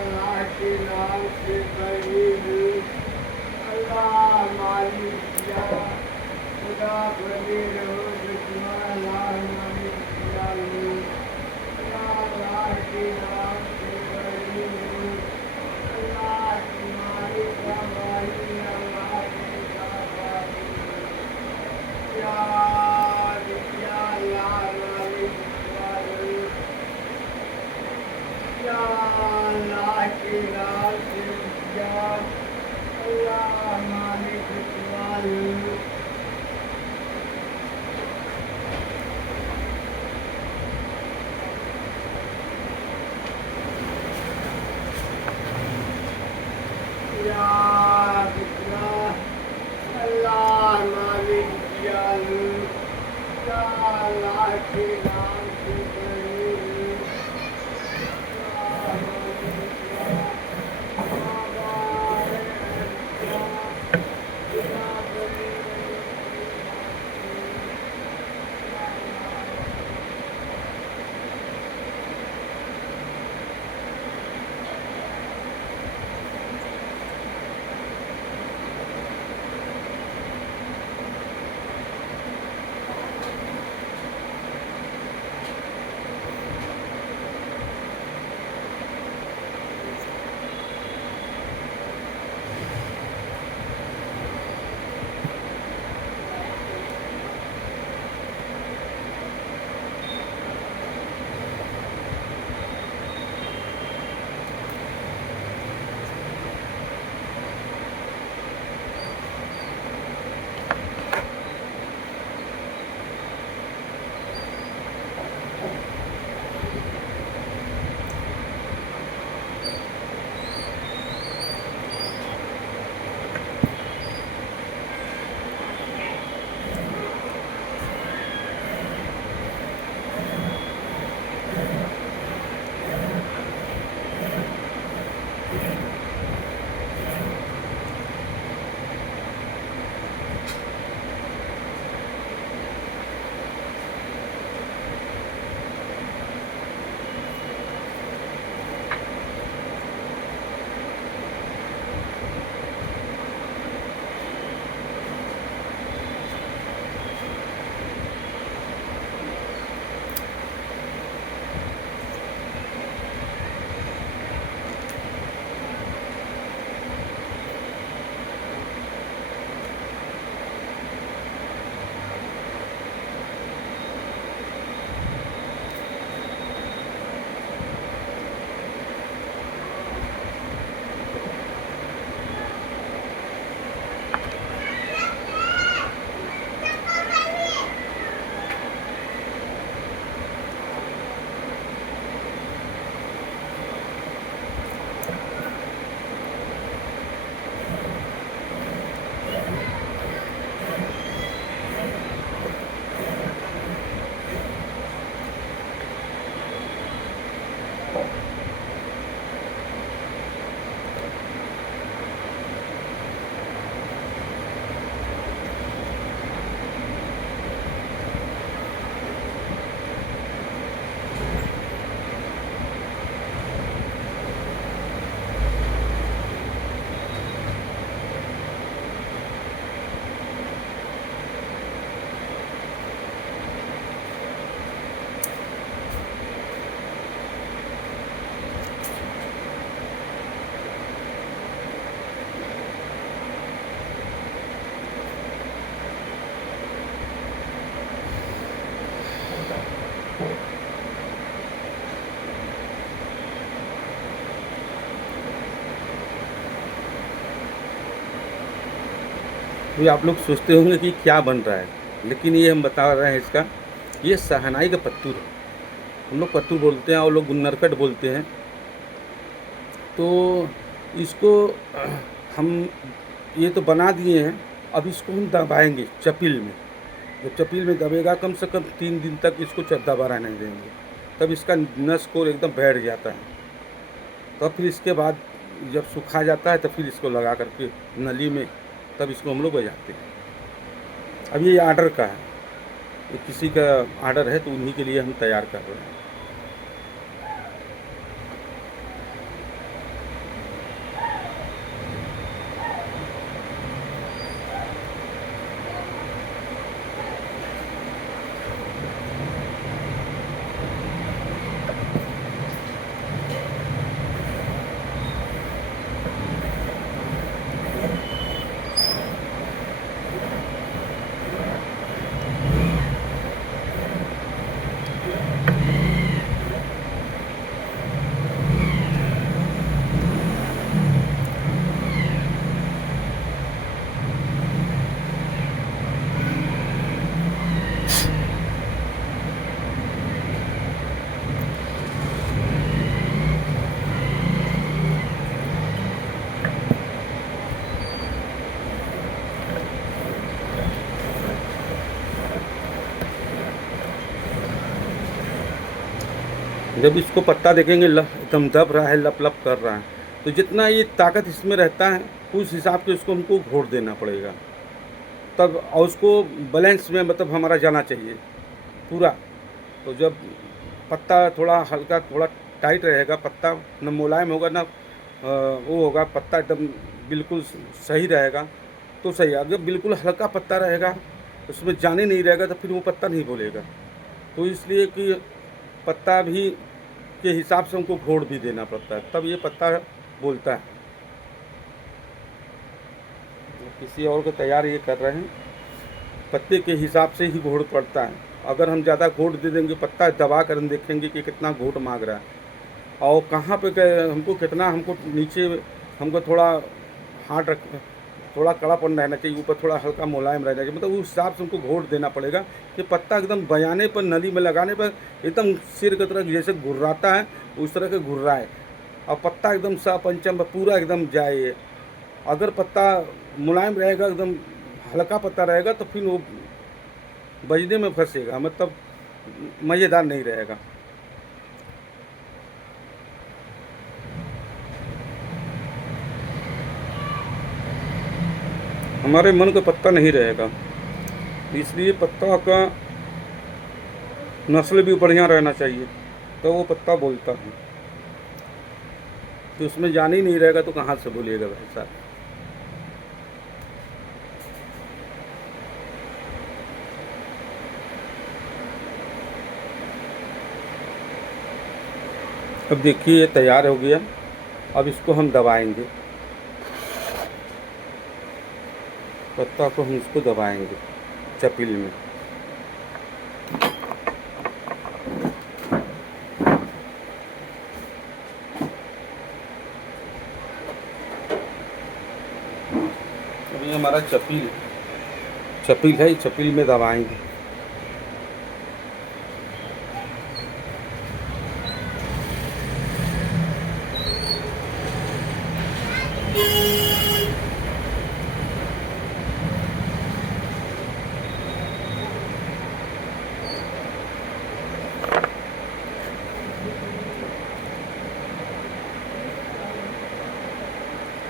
अल्लाह के नाम से बड़ी हूँ। अल्लाह मालिक या खुदा बने रहो दुश्मन अल्लाह मालिक या हूँ। अल्लाह के नाम से बड़ी हूँ। अल्लाह तुम्हारी कमाई अल्लाह के साथ या अल्लाह मालिक या हूँ। या अल्लाह के नाम से या अल्लाह मालिक तुम्हारी या अल्लाह मालिक या अल्लाह के नाम से बड़ी हूँ। अभी आप लोग सोचते होंगे कि क्या बन रहा है, लेकिन ये हम बता रहे हैं इसका, ये शहनाई का पत्तूर है। हम लोग पत्तूर बोलते हैं और लोग नरकट बोलते हैं। तो इसको हम ये तो बना दिए हैं, अब इसको हम दबाएंगे चपील में। जब चपील में दबेगा कम से कम 3 दिन तक इसको दबा रहने देंगे, तब इसका नस को एकदम बैठ जाता है। तब फिर इसके बाद जब सूखा जाता है तो फिर इसको लगा करके नली में, तब इसको हम लोग बजाते हैं। अब ये आर्डर का है, ये किसी का आर्डर है तो उन्हीं के लिए हम तैयार कर रहे हैं। जब इसको पत्ता देखेंगे एकदम दब रहा है, लप लप कर रहा है, तो जितना ये ताकत इसमें रहता है उस हिसाब से उसको हमको घोट देना पड़ेगा तब, और उसको बैलेंस में मतलब हमारा जाना चाहिए पूरा। तो जब पत्ता थोड़ा हल्का थोड़ा टाइट रहेगा, पत्ता न मुलायम होगा ना वो होगा, पत्ता एकदम बिल्कुल सही रहेगा तो सही है। अगर बिल्कुल हल्का पत्ता रहेगा, उसमें जाने नहीं रहेगा, तो फिर वो पत्ता नहीं बोलेगा। तो इसलिए कि पत्ता भी के हिसाब से हमको घोड़ भी देना पड़ता है, तब ये पत्ता बोलता है। किसी और को तैयार ये कर रहे हैं, पत्ते के हिसाब से ही घोड़ पड़ता है। अगर हम ज़्यादा घोट दे देंगे, पत्ता दबा कर हम देखेंगे कि कितना घोट मांग रहा है और कहाँ पे हमको कितना, हमको नीचे हमको थोड़ा हार्ड रख, थोड़ा कड़ापन रहना चाहिए, ऊपर थोड़ा हल्का मुलायम रहना चाहिए, मतलब उस हिसाब से हमको घोट देना पड़ेगा कि पत्ता एकदम बजाने पर, नली में लगाने पर एकदम सिर की तरह जैसे घुर्राता है उस तरह के घुर्राए, और पत्ता एकदम सा पंचम पूरा एकदम जाए। अगर पत्ता मुलायम रहेगा, एकदम हल्का पत्ता रहेगा, तो फिर वो बजने में फंसेगा, मतलब मज़ेदार नहीं रहेगा। हमारे मन का पत्ता नहीं रहेगा, इसलिए पत्ता का नस्ल भी बढ़िया रहना चाहिए, तो वो पत्ता बोलता है। तो उसमें जान ही नहीं रहेगा तो कहाँ से बोलिएगा भाई साहब। अब देखिए ये तैयार हो गया, अब इसको हम दबाएंगे, पत्ता को हम इसको दबाएंगे चपील में। अब ये हमारा चपील है, चपील में दबाएंगे।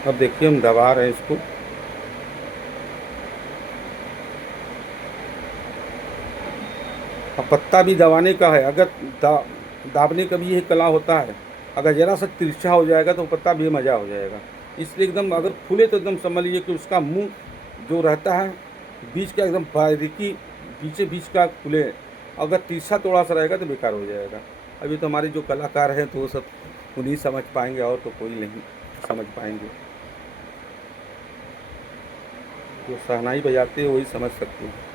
अब देखिए हम दबा रहे हैं इसको, अब पत्ता भी दबाने का है। अगर दाबने का भी यही कला होता है, अगर ज़रा सा तिरछा हो जाएगा तो पत्ता भी मज़ा हो जाएगा। इसलिए एकदम अगर फूले तो एकदम समझ लीजिए कि उसका मुंह जो रहता है बीच का एकदम बारीकी, पीछे बीच का खुले। अगर तिरछा थोड़ा सा रहेगा तो बेकार हो जाएगा। अभी तो हमारे जो कलाकार हैं तो वो सब उन्हीं समझ पाएंगे, और तो कोई नहीं समझ पाएंगे। जो शहनाई बजाते हैं वही समझ सकते हैं।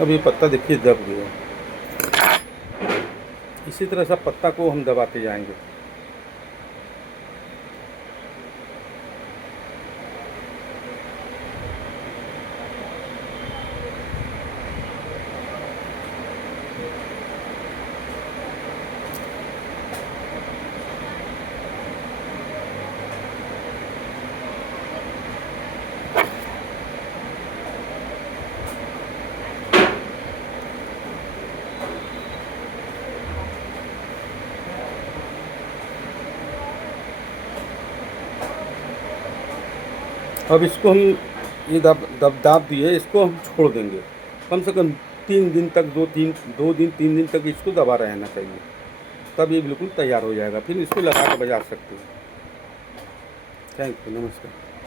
अब ये पत्ता देखिए दब गया। इसी तरह सब पत्ता को हम दबाते जाएंगे। अब इसको हम ये दाब दिए, इसको हम छोड़ देंगे कम से कम 3 दिन तक, 2 दिन 3 दिन तक इसको दबा रहना चाहिए, तब ये बिल्कुल तैयार हो जाएगा। फिर इसको लगा कर बजा सकते हैं। थैंक यू, नमस्कार।